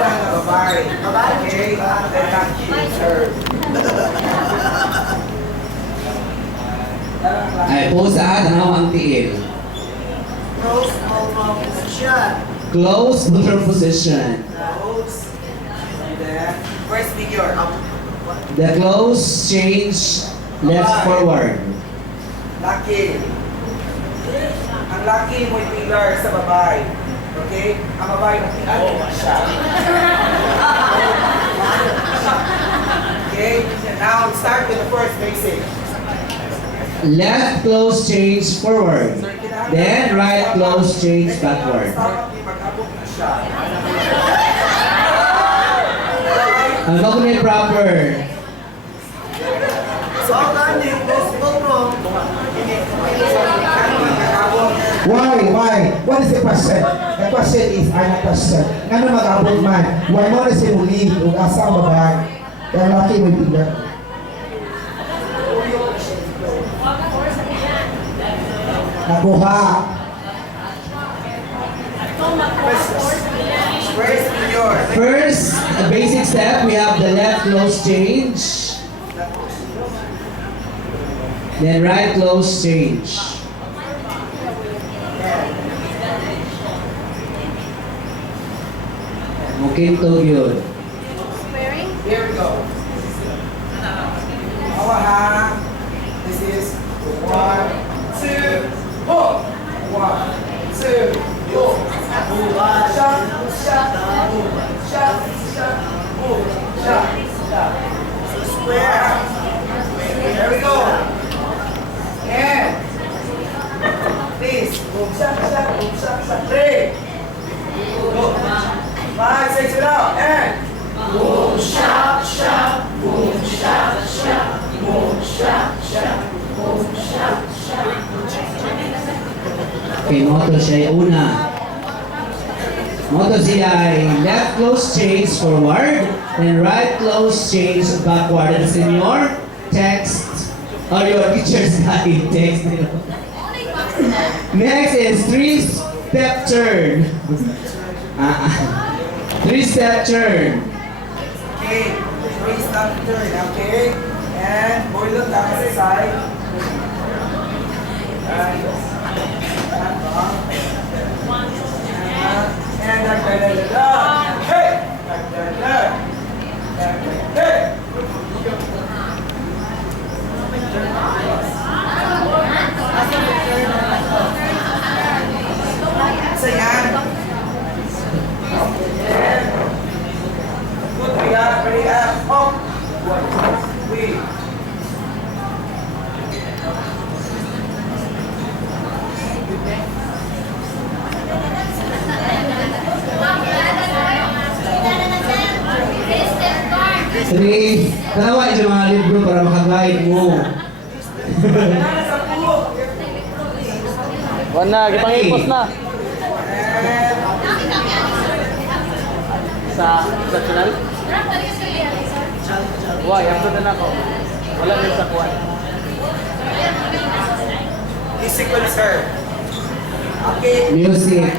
lang na babae. Okay? Then lucky, sir. Ay po sa tanaw ang tiil. Close motor position. Close motor position. Close. And then, first figure. The close change left forward. Lucky. Ang lucky mo yung figure sa babae. Okay? Ang babae ng figure siya. Okay? Now, start with the first basic. Left close change forward. Then right close change backward. Mag-abot na siya. Ang document proper. So, kani, close mo. Why? What is the question? The question is, ano question? Ano mag-abot man? Why mo na sinuli o asa ang babae? Kaya laki may bigla. Nakuha. First figure. First, the basic step, we have the left close change. Then right close change. Okay to yun. Here we go. Awa ha. This is 1, 2, go. 1, 2, go. Move, shot, shot, move, shot, shot, move, shot, shot. So square. There we go. And please, move, shot, shot, move, shot, shot. 3. Go. 5, 6, it out. And boom, shot, shot, boom, shot, shot, boom, shot, shot, boom, shot, shot. Okay, moto siya ay una. Moto siya ay left close change forward, and right close change backward. That's in your text or your teacher's guide text. Next is 3-step turn. 3-step turn. Okay, 3-step turn, okay? And boy, look down sa side. And hey! So yan. Good, we are ready up. We. Three, tanawa yung mga libro para makaguide mo. Wala, gipangipos na. Sa channel? Why, after na ako. Wala din sa kuwan. Music will sir. Okay. Music.